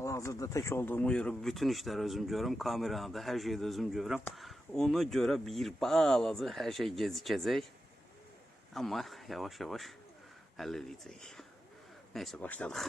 Hal-hazırda tək olduğumu görə bütün işləri özüm görürəm, kameranı da, hər şeyi də özüm görürəm. Ona görə bir balaca hər şey gecikəcək. Amma yavaş-yavaş həll edəcəyik. Neyse, başladıq.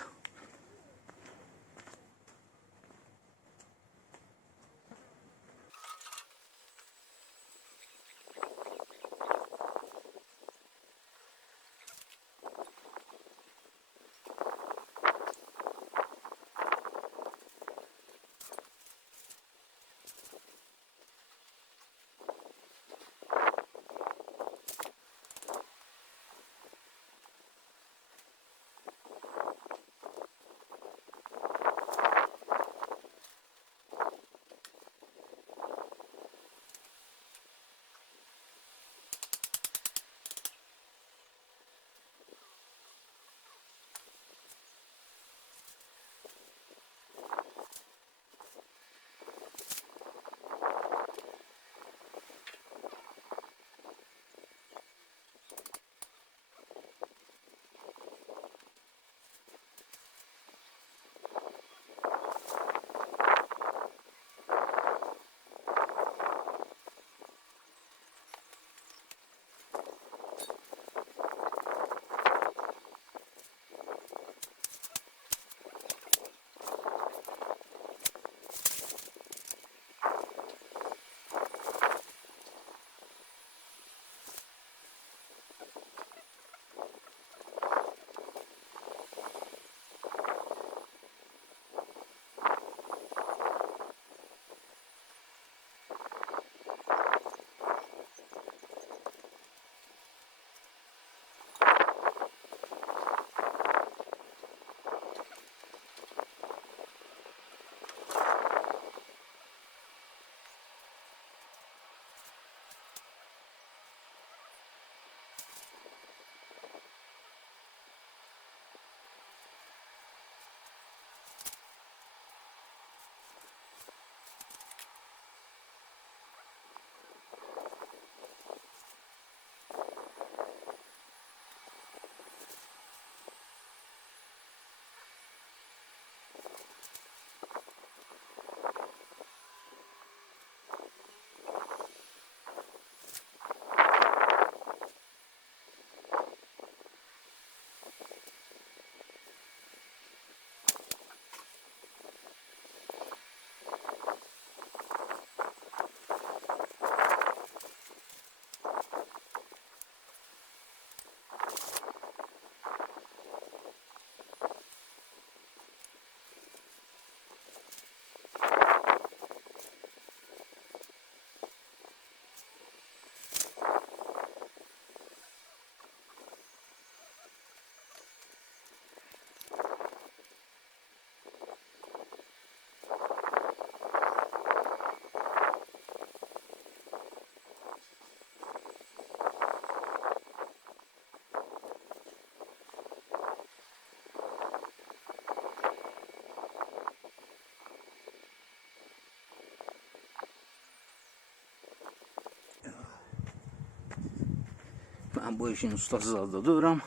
Ben bu işin ustasız da dururam.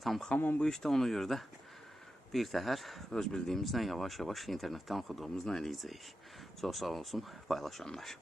Tam xamam bu işdə, ona görə də bir təhər öz bildiyimizlə yavaş-yavaş internetdən oxuduğumuzla eləyəcəyik. Çox sağ olsun paylaşanlar.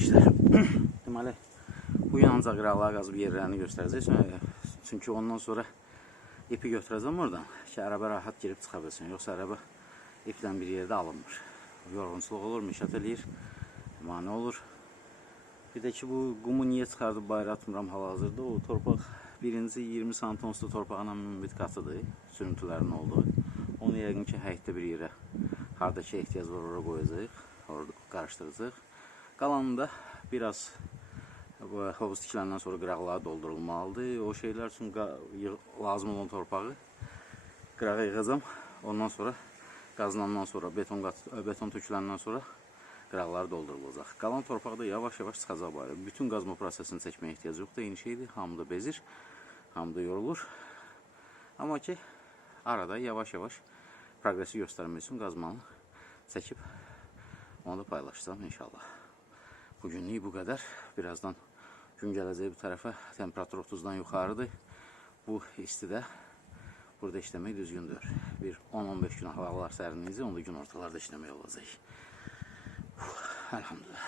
arkadaşlar. Deməli, bu ancaq qıraqlığa qazıb yerlərini göstərəcək. Çünki ondan sonra ipi götürəcəm oradan ki, araba rahat girib çıxa bilsin. Yoxsa araba ipdən bir yerdə alınmır. Yorğunçuluq olur, mişat eləyir, mane olur. Bir də ki, bu qumu niyə çıxardıb bayra atmıram hal-hazırda? O torpaq birinci 20 cm onsuz torpağına mümbit qatıdır, sürüntülərin olduğu. Onu yəqin ki, həyətdə bir yerə, haradakı ehtiyac var, oraya qoyacaq, orada qarışdıracaq. Qalanında biraz hovuz tikiləndən sonra qıraqlığa doldurulmalıdır. O şeylər üçün lazım olan torpağı qırağa yığacam. Ondan sonra qazılandan sonra, beton töküləndən sonra qıraqlar doldurulacaq. Qalan torpaqda yavaş-yavaş çıxacaq bayra. Bütün qazma prosesini çəkməyə ehtiyac yoxdur. Eyni şeydir. Hamıda bezir, hamıda yorulur. Amma ki, arada yavaş-yavaş progresi göstərmək üçün qazmanı çəkib onu da paylaşacağım inşallah. Bugünlük bu qədər. Birazdan gün gələcək bu tərəfə. Temperatur 30-dan yuxarıdır. Bu istidə burada işləmək düzgündür. Bir 10-15 gün havalar sərinləyəcək, onda gün ortalarda işləmək olacaq. Elhamdülillah.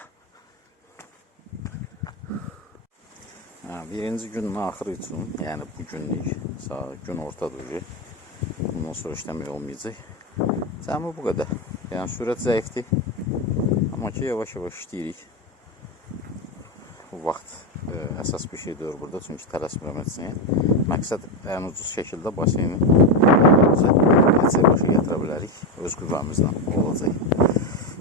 Birinci günün axırı üçün, yəni bu günlük gün ortadır. Bundan sonra işləmək olmayacaq. Cəmi bu qədər. Yəni sürət zəifdir. Amma ki, yavaş-yavaş işləyirik. Bu vaxt əsas bir şey deyir burada, çünki tələsmirəm etsin. Məqsəd ən ucuz şəkildə baseyni neçə başa gətirə bilərik, öz qüvvəmizlə olacaq.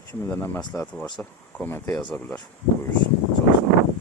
Kimin də nə məsləhəti varsa, kommentə yaza bilər. Buyursun. Çox sağ olun.